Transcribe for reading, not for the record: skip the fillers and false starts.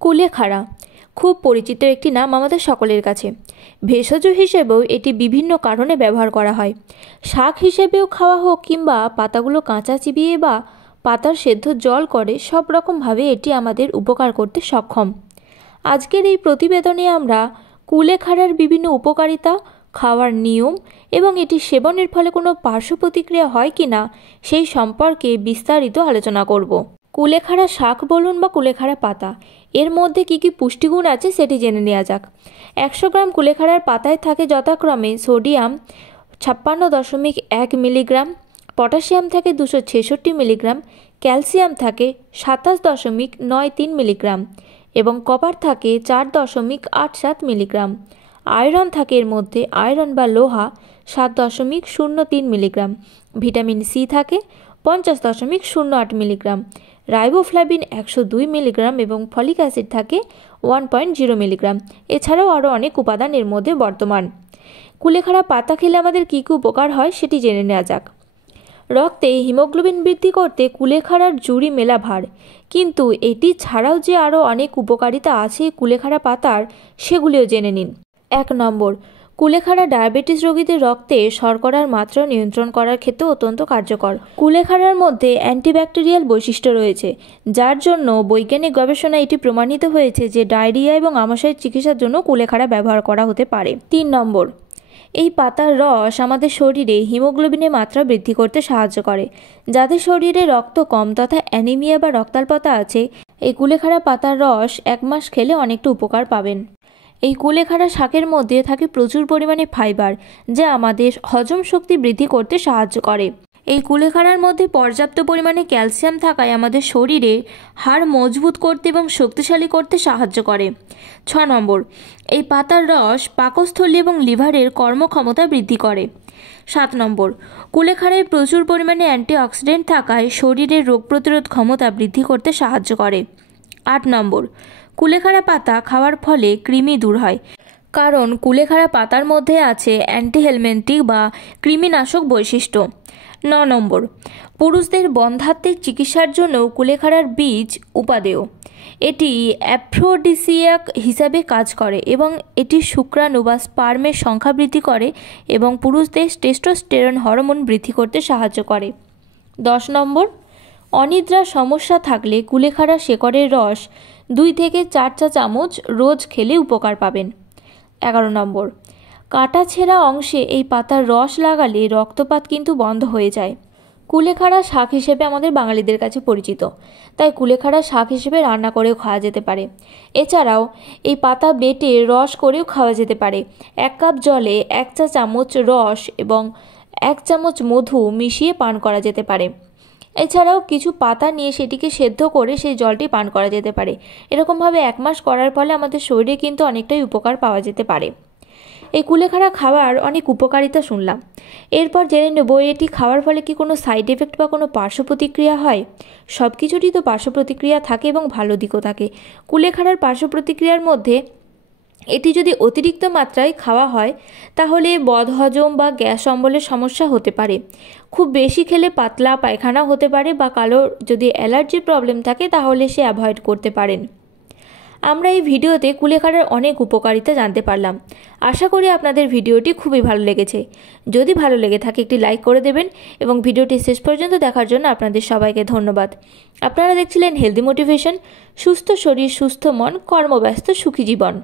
কুলেখাড়া খুব পরিচিত একটি নাম আমাদের সকলের কাছে। ভেষজ হিসেবেও এটি বিভিন্ন কারণে ব্যবহার করা হয়। শাক হিসেবেও খাওয়া হোক কিংবা পাতাগুলো কাঁচা চিবিয়ে বা পাতার সেদ্ধ জল করে সব রকমভাবে এটি আমাদের উপকার করতে সক্ষম। আজকের এই প্রতিবেদনে আমরা কুলেখাড়ার বিভিন্ন উপকারিতা, খাওয়ার নিয়ম এবং এটি সেবনের ফলে কোনো পার্শ্ব প্রতিক্রিয়া হয় কি না সেই সম্পর্কে বিস্তারিত আলোচনা করব। কুলেখাড়া শাক বলুন বা কুলেখাড়া পাতা, এর মধ্যে কি কি পুষ্টিগুণ আছে সেটি জেনে নেওয়া যাক। 100 গ্রাম কুলেখাড়ার পাতায় থাকে যথাক্রমে সোডিয়াম 56.1 মিলিগ্রাম, পটাশিয়াম থাকে 266 মিলিগ্রাম, ক্যালসিয়াম থাকে 27.93 মিলিগ্রাম এবং কপার থাকে 4.87 মিলিগ্রাম। আয়রন থাকে এর মধ্যে, আয়রন বা লোহা 7.03 মিলিগ্রাম। ভিটামিন সি থাকে 50.08 মিলিগ্রাম, রাইবোফ্লাভিন 102 মিলিগ্রাম এবং ফলিক অ্যাসিড থাকে 1.0 মিলিগ্রাম। এছাড়াও আরও অনেক উপাদান এর মধ্যে বর্তমান। কুলেখাড়া পাতা খেলে আমাদের কী কী উপকার হয় সেটি জেনে নেওয়া যাক। রক্তে হিমোগ্লোবিন বৃদ্ধি করতে কুলেখাড়ার জুড়ি মেলা ভার, কিন্তু এটি ছাড়াও যে আরও অনেক উপকারিতা আছে কুলেখাড়া পাতার সেগুলিও জেনে নিন। 1 নম্বর, কুলেখাড়া ডায়াবেটিস রোগীদের রক্তে শর্করার মাত্রা নিয়ন্ত্রণ করার ক্ষেত্রে অত্যন্ত কার্যকর। কুলেখাড়ার মধ্যে অ্যান্টিব্যাকটেরিয়াল বৈশিষ্ট্য রয়েছে, যার জন্য বৈজ্ঞানিক গবেষণায় এটি প্রমাণিত হয়েছে যে ডায়রিয়া এবং আমাশয়ের চিকিৎসার জন্য কুলেখাড়া ব্যবহার করা হতে পারে। 3 নম্বর, এই পাতার রস আমাদের শরীরে হিমোগ্লোবিনের মাত্রা বৃদ্ধি করতে সাহায্য করে। যাদের শরীরে রক্ত কম তথা অ্যানিমিয়া বা রক্তাল্পতা আছে, এই কুলেখাড়া পাতার রস 1 মাস খেলে অনেকটা উপকার পাবেন। এই কুলেখাড়া শাকের মধ্যে থাকে প্রচুর পরিমাণে ফাইবার, যা আমাদের হজম শক্তি বৃদ্ধি করতে সাহায্য করে। এই কুলেখাড়ার মধ্যে পর্যাপ্ত পরিমাণে ক্যালসিয়াম থাকায় আমাদের শরীরে হাড় মজবুত করতে এবং শক্তিশালী করতে সাহায্য করে। 6 নম্বর, এই পাতার রস পাকস্থলী এবং লিভারের কর্মক্ষমতা বৃদ্ধি করে। 7 নম্বর, কুলেখাড়ায় প্রচুর পরিমাণে অ্যান্টিঅক্সিডেন্ট থাকায় শরীরের রোগ প্রতিরোধ ক্ষমতা বৃদ্ধি করতে সাহায্য করে। 8 নম্বর, কুলেখাড়া পাতা খাওয়ার ফলে কৃমি দূর হয়, কারণ কুলেখাড়া পাতার মধ্যে আছে অ্যান্টিহেলমেন্টিক বা কৃমিনাশক বৈশিষ্ট্য। 9 নম্বর, পুরুষদের বন্ধ্যাত্বের চিকিৎসার জন্যও কুলেখাড়ার বীজ উপাদেয়। এটি অ্যাফ্রোডিসিয়াক হিসাবে কাজ করে এবং এটি শুক্রাণু বা স্পার্মের সংখ্যা বৃদ্ধি করে এবং পুরুষদের টেস্টোস্টেরন হরমোন বৃদ্ধি করতে সাহায্য করে। 10 নম্বর, অনিদ্রার সমস্যা থাকলে কুলেখাড়া শেকড়ের রস 2 থেকে 4 চা চামচ রোজ খেলে উপকার পাবেন। 11 নম্বর, কাটা ছেঁড়া অংশে এই পাতার রস লাগালে রক্তপাত কিন্তু বন্ধ হয়ে যায়। কুলেখাড়া শাক হিসেবে আমাদের বাঙালিদের কাছে পরিচিত, তাই কুলেখাড়া শাক হিসেবে রান্না করেও খাওয়া যেতে পারে। এছাড়াও এই পাতা বেটে রস করেও খাওয়া যেতে পারে। 1 কাপ জলে 1 চা চামচ রস এবং 1 চামচ মধু মিশিয়ে পান করা যেতে পারে। এছাড়াও কিছু পাতা নিয়ে সেটিকে সেদ্ধ করে সেই জলটি পান করা যেতে পারে। এরকমভাবে 1 মাস করার ফলে আমাদের শরীরে কিন্তু অনেকটাই উপকার পাওয়া যেতে পারে। এই কুলেখাড়া খাওয়ার অনেক উপকারিতা শুনলাম, এরপর জেনে নেব এটি খাওয়ার ফলে কি কোনো সাইড এফেক্ট বা কোনো পার্শ্ব প্রতিক্রিয়া হয়। সব কিছুরই তো পার্শ্ব প্রতিক্রিয়া থাকে এবং ভালো দিকও থাকে। কুলেখাড়ার পার্শ্ব প্রতিক্রিয়ার মধ্যে এটি যদি অতিরিক্ত মাত্রায় খাওয়া হয় তাহলে বদহজম বা গ্যাস অম্বলের সমস্যা হতে পারে। খুব বেশি খেলে পাতলা পায়খানা হতে পারে বা কারোর যদি অ্যালার্জির প্রবলেম থাকে তাহলে সে অ্যাভয়েড করতে পারেন। আমরা এই ভিডিওতে কুলেখাড়ার অনেক উপকারিতা জানতে পারলাম। আশা করি আপনাদের ভিডিওটি খুবই ভালো লেগেছে। যদি ভালো লেগে থাকে একটি লাইক করে দেবেন এবং ভিডিওটি শেষ পর্যন্ত দেখার জন্য আপনাদের সবাইকে ধন্যবাদ। আপনারা দেখছিলেন হেলদি মোটিভেশন, সুস্থ শরীর সুস্থ মন, কর্মব্যস্ত সুখী জীবন।